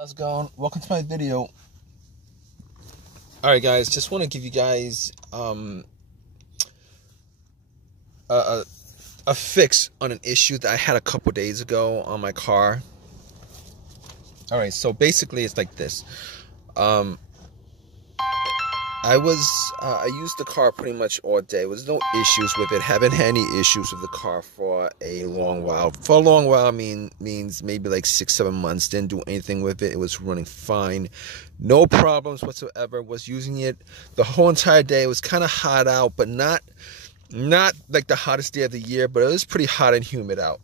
How's it going? Welcome to my video. Alright guys, just want to give you guys a fix on an issue that I had a couple days ago on my car. Alright, so basically it's like this. I used the car pretty much all day. There was no issues with it. Haven't had any issues with the car for a long while. For a long while means maybe like 6-7 months. Didn't do anything with it. It was running fine. No problems whatsoever. Was using it the whole entire day. It was kind of hot out, but not like the hottest day of the year, but it was pretty hot and humid out.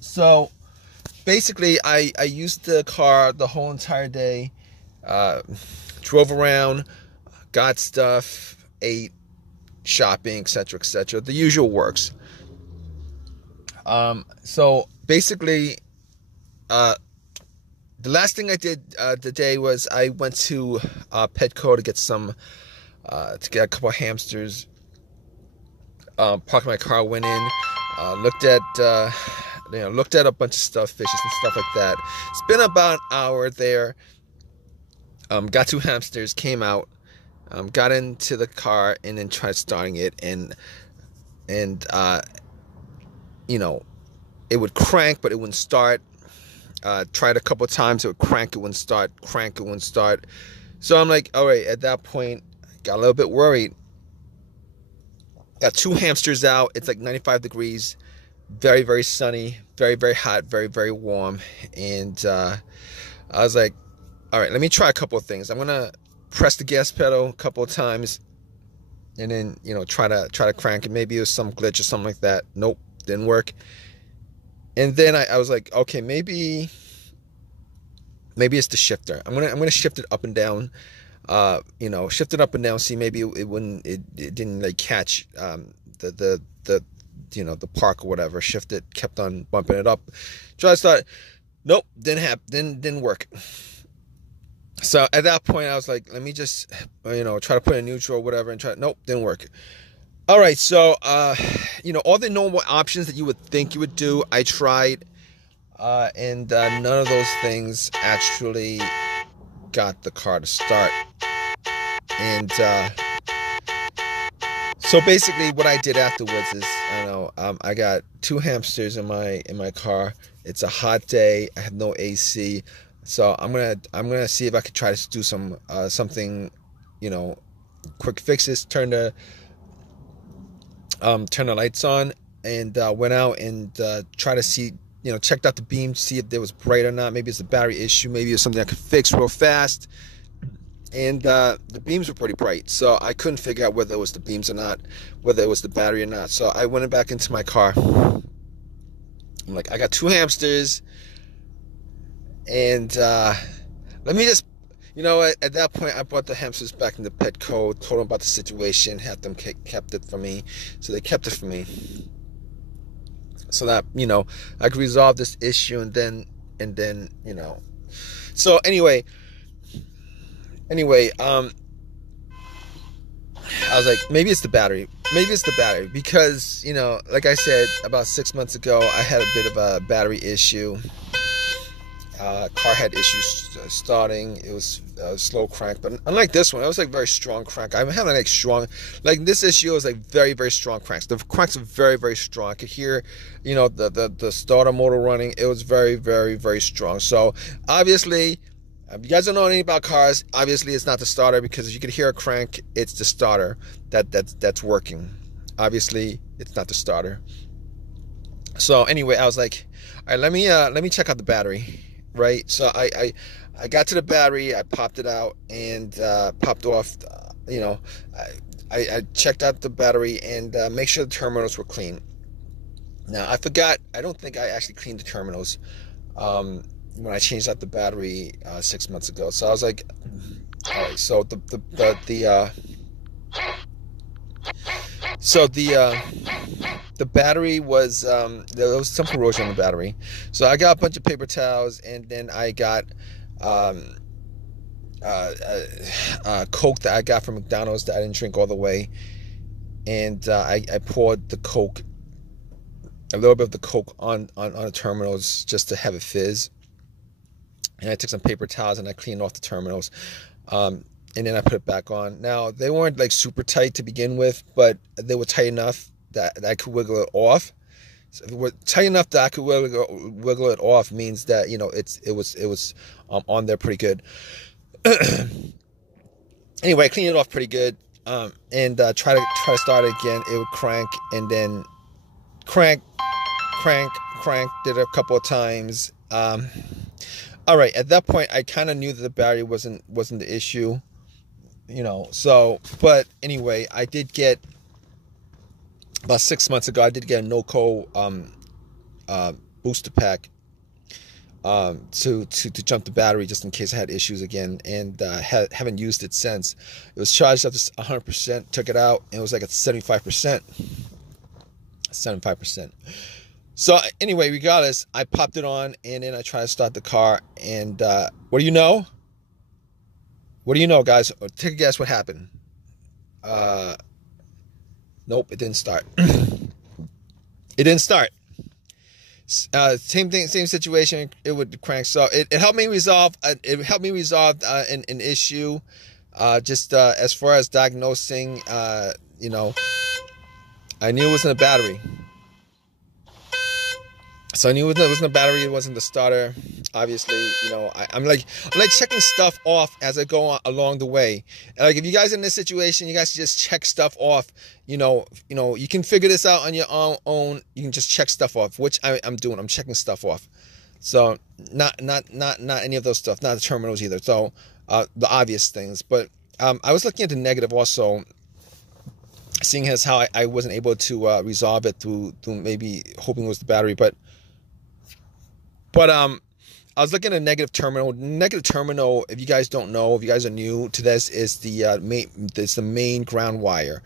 So basically I used the car the whole entire day. Drove around, got stuff, ate, shopping, etc., etc. The usual works. So basically, the last thing I did today was I went to Petco to get a couple of hamsters. Parked my car, went in, looked at a bunch of stuff, fishes and stuff like that. Spent about an hour there. Got 2 hamsters, came out, got into the car, and then tried starting it, and it would crank, but it wouldn't start. Tried a couple of times, it would crank, it wouldn't start, crank, it wouldn't start. So I'm like, all right, at that point, got a little bit worried. Got 2 hamsters out, it's like 95 degrees, very, very sunny, very, very hot, very, very warm, and I was like, all right, let me try a couple of things. I'm gonna press the gas pedal a couple of times, and then try to crank it. Maybe it was some glitch or something like that. Nope, didn't work. And then I was like, okay, maybe it's the shifter. I'm gonna shift it up and down. Shift it up and down. See, maybe it didn't like catch the park or whatever. Shift it, kept on bumping it up. Try to start. Nope, didn't work. So at that point, I was like, let me just, try to put it in neutral or whatever and nope, didn't work. All right, so, all the normal options that you would think you would do, I tried, and none of those things actually got the car to start. And so basically what I did afterwards is, I got 2 hamsters in my car. It's a hot day. I have no AC. So I'm gonna see if I could try to do something, quick fixes. Turn the lights on, and went out and try to see, checked out the beam, see if it was bright or not. Maybe it's a battery issue. Maybe it's something I could fix real fast. And the beams were pretty bright, so I couldn't figure out whether it was the beams or not, whether it was the battery or not. So I went back into my car. I'm like, I got 2 hamsters. And let me just, at that point, I brought the hamsters back into Petco, told them about the situation, had them kept it for me. So they kept it for me, so that I could resolve this issue, and then So anyway, I was like, maybe it's the battery. Because like I said, about 6 months ago, I had a bit of a battery issue. Car had issues starting. It was slow crank, but unlike this one, it was like very strong crank. I'm having like strong, like this issue was like very, very strong cranks. The cranks are very, very strong. I could hear, the starter motor running. It was very, very, very strong. So obviously, if you guys don't know anything about cars, obviously it's not the starter, because if you could hear a crank, it's the starter that's working. Obviously, it's not the starter. So anyway, I was like, all right, let me check out the battery. Right, so I got to the battery, I popped it out, and popped off. I checked out the battery and make sure the terminals were clean. Now I forgot. I don't think I actually cleaned the terminals when I changed out the battery 6 months ago. So I was like, all right. So the battery was, there was some corrosion on the battery. So I got a bunch of paper towels, and then I got Coke that I got from McDonald's that I didn't drink all the way. And I poured the Coke, a little bit of the Coke on the terminals just to have it fizz. and I took some paper towels and I cleaned off the terminals, and then I put it back on. Now they weren't like super tight to begin with, but they were tight enough that I could wiggle it off. So if it were tight enough that I could wiggle it off, means that, you know, it was on there pretty good. Anyway, I cleaned it off pretty good, and try to start it again. It would crank, and then crank. Did it a couple of times. All right, at that point, I kind of knew that the battery wasn't the issue, you know. So, but anyway, I did get, about 6 months ago, I did get a NOCO booster pack to jump the battery just in case I had issues again, and haven't used it since. It was charged up to 100%, took it out, and it was like at 75%. 75%. So anyway, regardless, I popped it on, and then I tried to start the car, and what do you know? What do you know, guys? Take a guess what happened. Nope, it didn't start. It didn't start. Same thing, same situation. It would crank. So it helped me resolve. It helped me resolve an issue. Just as far as diagnosing, you know, I knew it wasn't a battery. So I knew it wasn't a battery. It wasn't the starter. Obviously, you know, I'm like checking stuff off as I go along the way. And like, if you guys are in this situation, you guys just check stuff off. You know, you can figure this out on your own. You can just check stuff off, which I'm doing. I'm checking stuff off. So not any of those stuff, not the terminals either. So the obvious things. But I was looking at the negative also, seeing as how I wasn't able to resolve it through maybe hoping it was the battery, but I was looking at a negative terminal. Negative terminal, if you guys don't know, if you guys are new to this, is the main ground wire.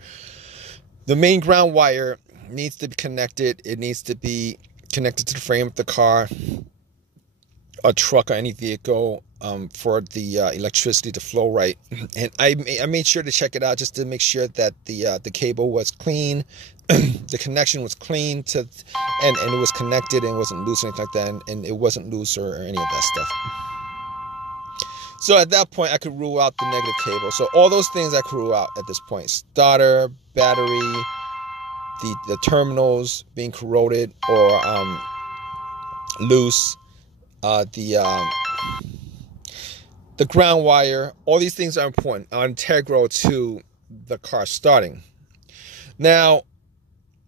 The main ground wire needs to be connected. It needs to be connected to the frame of the car, a truck, or any vehicle, for the electricity to flow right. And I made sure to check it out just to make sure that the cable was clean, the connection was clean and it was connected and wasn't loose or anything like that, and it wasn't loose or any of that stuff. So at that point, I could rule out the negative cable. So all those things I could rule out at this point: starter, battery, the terminals being corroded or loose, the ground wire. All these things are important, are integral to the car starting. Now,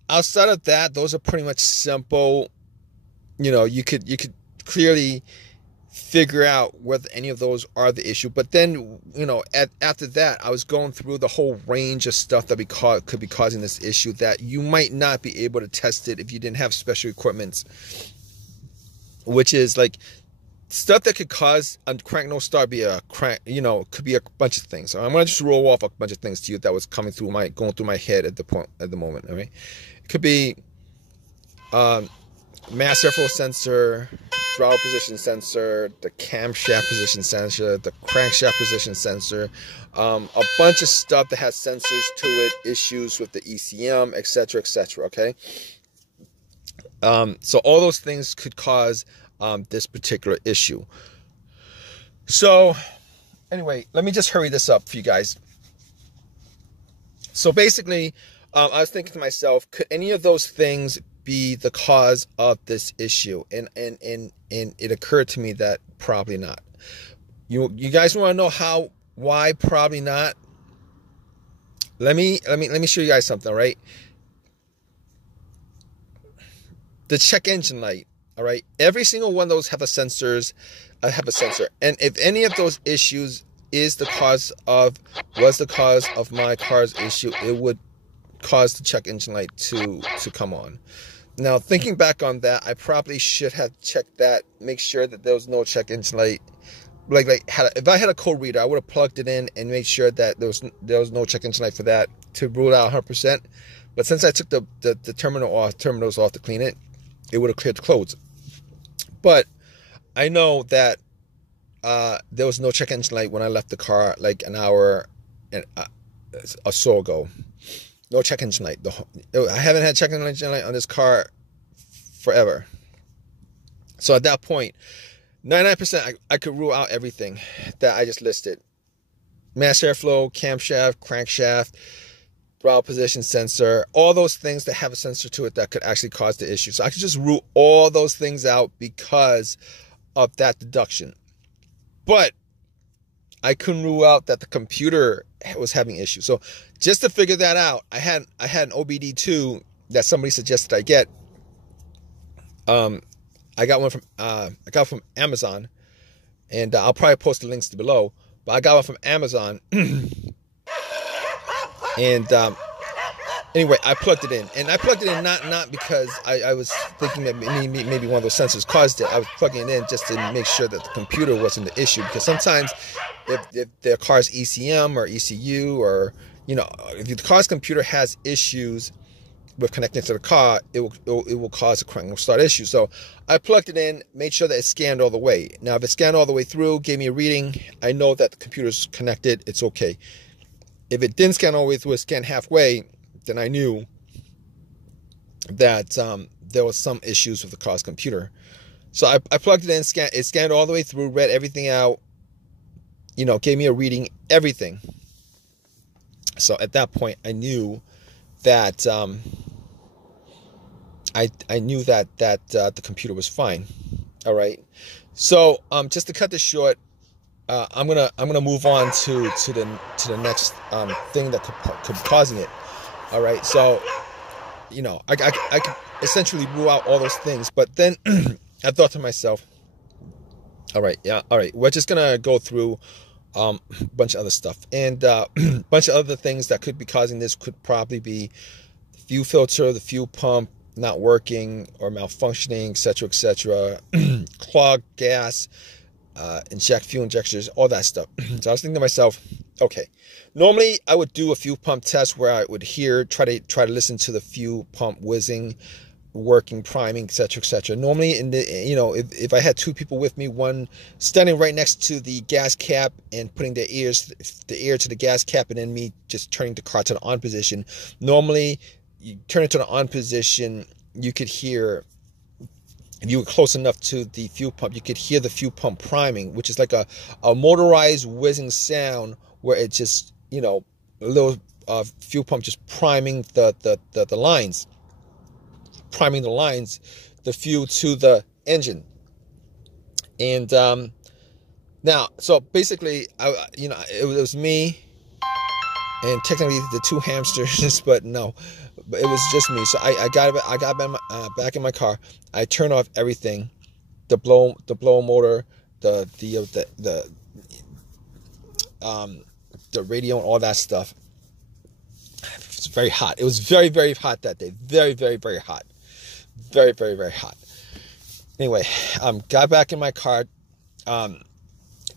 outside of that, those are pretty much simple. You know, you could clearly figure out whether any of those are the issue. But then, you know, after that, I was going through the whole range of stuff that could be causing this issue, that you might not be able to test it if you didn't have special equipment, which is like stuff that could cause a crank no start, be a crank, you know, could be a bunch of things. So I'm gonna just roll off a bunch of things to you that was going through my head at the moment. All right, it could be mass airflow sensor, throttle position sensor, the camshaft position sensor, the crankshaft position sensor, a bunch of stuff that has sensors to it, issues with the ECM, etc., etc. Okay, so all those things could cause this particular issue. So anyway, let me just hurry this up for you guys. So basically, I was thinking to myself, could any of those things be the cause of this issue? And it occurred to me that probably not. You guys want to know why probably not? Let me show you guys something, right? The check engine light. All right, every single one of those have a sensor, and if any of those issues was the cause of my car's issue, it would cause the check engine light to come on. Now, thinking back on that, I probably should have checked that, make sure that there was no check engine light. If I had a code reader, I would have plugged it in and made sure that there was no check engine light for that to rule out 100%. But since I took the terminals off to clean it, it would have cleared the codes. But I know that there was no check engine light when I left the car like an hour or so ago. No check engine light. I haven't had check engine light on this car forever. So at that point, 99% I could rule out everything that I just listed. Mass airflow, camshaft, crankshaft, throttle position sensor, all those things that have a sensor to it that could actually cause the issue. So I could just rule all those things out because of that deduction. But I couldn't rule out that the computer was having issues. So just to figure that out, I had an OBD2 that somebody suggested I get. I got one from Amazon, and I'll probably post the links below. But I got one from Amazon, and anyway, I plugged it in, and I plugged it in not because I was thinking that maybe one of those sensors caused it. I was plugging it in just to make sure that the computer wasn't the issue, because sometimes if the car's ECM or ECU, or if the car's computer has issues with connecting to the car, it will cause a crank start issue. So I plugged it in, made sure that it scanned all the way. Now, if it scanned all the way through, gave me a reading, I know that the computer's connected, it's okay. If it didn't scan all the way through, it scanned halfway, then I knew that there was some issues with the car's computer. So I plugged it in, it scanned all the way through, read everything out, gave me a reading, everything. So at that point, I knew that I knew that the computer was fine. All right. So just to cut this short, I'm gonna move on to the next thing that could be causing it. All right. So I could essentially rule out all those things, but then I thought to myself, all right, we're just gonna go through a bunch of other stuff, and a bunch of other things that could be causing this could probably be the fuel filter, the fuel pump not working or malfunctioning, etc., clogged gas, fuel injectors, all that stuff. So I was thinking to myself, okay, normally I would do a fuel pump test where I would try to listen to the fuel pump whizzing, working, priming, etc. Normally, if I had two people with me, one standing right next to the gas cap and putting the ear to the gas cap, and then me just turning the car to the on position. Normally, you turn it to the on position, you could hear, if you were close enough to the fuel pump, you could hear the fuel pump priming, which is like a motorized whizzing sound where it just, a little fuel pump just priming the lines. Priming the lines, the fuel to the engine. And now, so basically, it was me and technically the two hamsters, but no, it was just me. So I got back in my car. I turned off everything, the blow motor, the radio, and all that stuff. It was very hot. It was very, very hot that day. Very, very, very hot. Very, very, very hot. Anyway, got back in my car,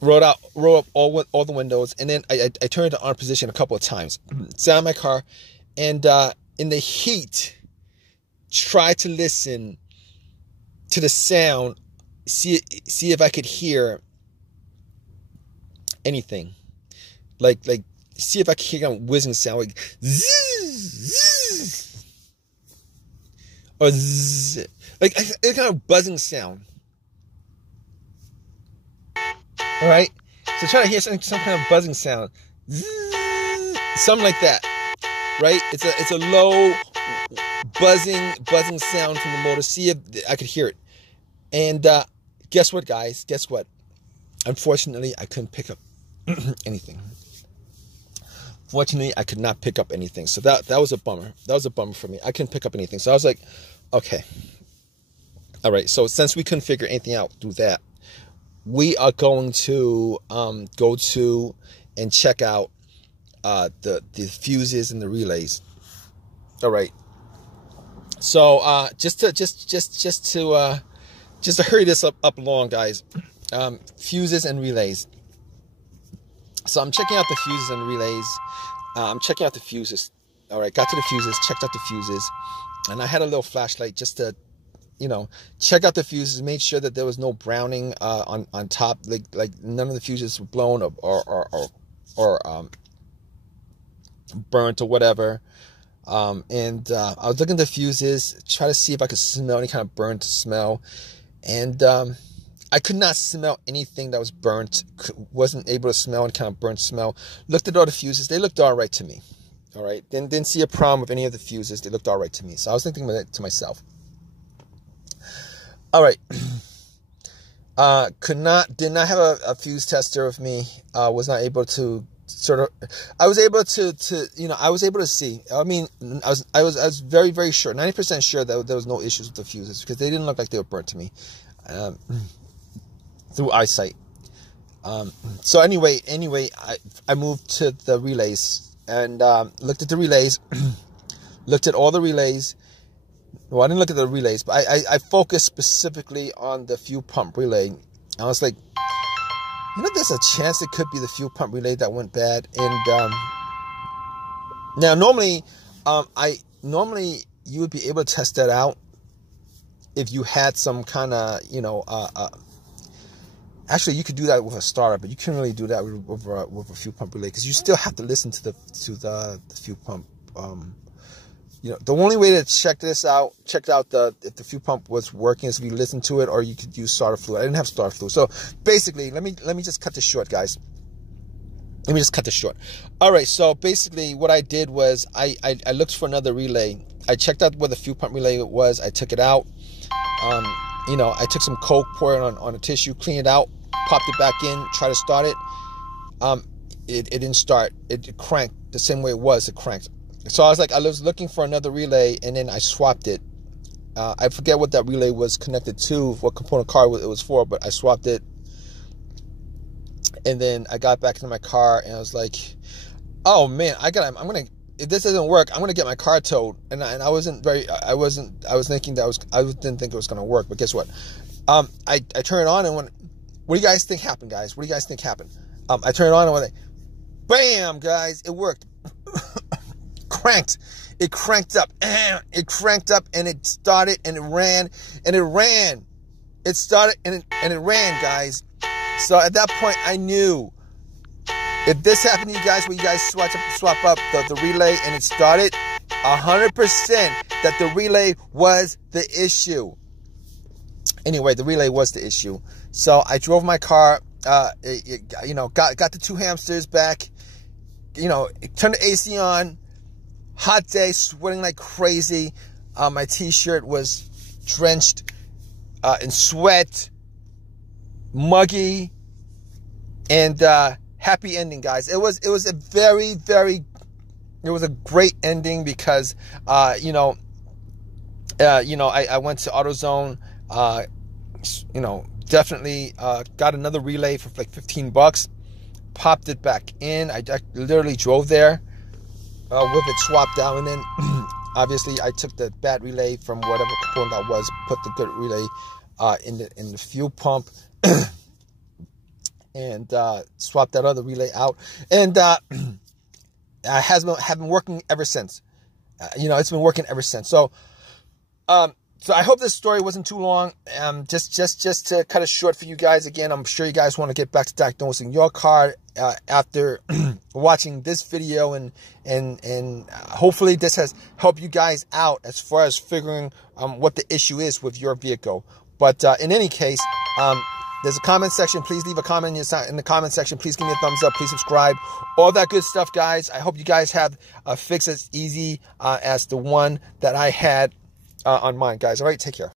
rolled up all the windows, and then I turned it on position a couple of times. Sat in my car, and in the heat, tried to listen to the sound, see if I could hear anything, like see if I could hear a whizzing sound, like zzz, zzz, or zzz, like a kind of buzzing sound. All right, so try to hear some kind of buzzing sound, zzz, something like that. Right? It's a low buzzing sound from the motor. See if I could hear it. And guess what, guys? Guess what? Unfortunately, I couldn't pick up anything. Fortunately, I could not pick up anything. So that was a bummer. That was a bummer for me. I couldn't pick up anything. So I was like, okay. All right. So since we couldn't figure anything out through that, we are going to go to and check out the fuses and the relays. All right. So just to hurry this up along, guys. Fuses and relays. So I'm checking out the fuses and relays. I'm checking out the fuses. All right, got to the fuses, checked out the fuses, and I had a little flashlight just to, check out the fuses, made sure that there was no browning on top, like none of the fuses were blown or burnt or whatever. And I was looking at the fuses, try to see if I could smell any kind of burnt smell, and I could not smell anything that was burnt. Wasn't able to smell any kind of burnt smell. Looked at all the fuses. They looked all right to me. All right. Didn't see a problem with any of the fuses. They looked all right to me. So I was thinking to myself, all right. Did not have a fuse tester with me. Was not able to I was able to I was able to see. I mean, I was very, very sure, 90% sure that there was no issues with the fuses because they didn't look like they were burnt to me. Through eyesight. So anyway, I moved to the relays and looked at the relays, looked at all the relays. Well, I didn't look at the relays, but I focused specifically on the fuel pump relay. I was like, there's a chance it could be the fuel pump relay that went bad. And now normally you would be able to test that out if you had some kind of, actually, you could do that with a starter, but you can't really do that with a fuel pump relay because you still have to listen to the fuel pump. The only way to check out if the fuel pump was working is if you listen to it, or you could use starter fluid. I didn't have starter fluid, so basically, let me just cut this short, guys. Let me just cut this short. All right, so basically, what I did was I looked for another relay. I checked out where the fuel pump relay was. I took it out. I took some Coke, poured it on a tissue, cleaned it out, popped it back in, tried to start it. It didn't start. It cranked the same way it was. It cranked. So I was looking for another relay, and then I swapped it. I forget what that relay was connected to, what component car it was for, but I swapped it. And then I got back into my car, and I was like, "Oh man, if this doesn't work, I'm gonna get my car towed." And I was thinking that I didn't think it was gonna work, but guess what? I turned it on and went, "What do you guys think happened, guys? What do you guys think happened?" I turned it on and went, "Bam, guys, it worked." Cranked. It cranked up. It cranked up, and it started, and it ran, and it ran. It started, and it ran, guys. So at that point, I knew if this happened to you guys, where you guys swap up the relay, and it started, 100% that the relay was the issue. Anyway, the relay was the issue. So I drove my car. Got the two hamsters back. Turned the AC on. Hot day, sweating like crazy. My t-shirt was drenched in sweat, muggy, and happy ending, guys. It was a very, very, it was a great ending because I went to AutoZone. Definitely got another relay for like $15. Popped it back in. I literally drove there. With it swapped out, and then obviously I took the bad relay from whatever component that was, put the good relay in the fuel pump, and swapped that other relay out, and has been working ever since. It's been working ever since. So I hope this story wasn't too long. Just to cut it short for you guys. Again, I'm sure you guys want to get back to diagnosing your car after watching this video, and hopefully this has helped you guys out as far as figuring what the issue is with your vehicle. But in any case, there's a comment section. Please leave a comment in the comment section. Please give me a thumbs up. Please subscribe. All that good stuff, guys. I hope you guys have a fix as easy as the one that I had on mine, guys. All right, take care.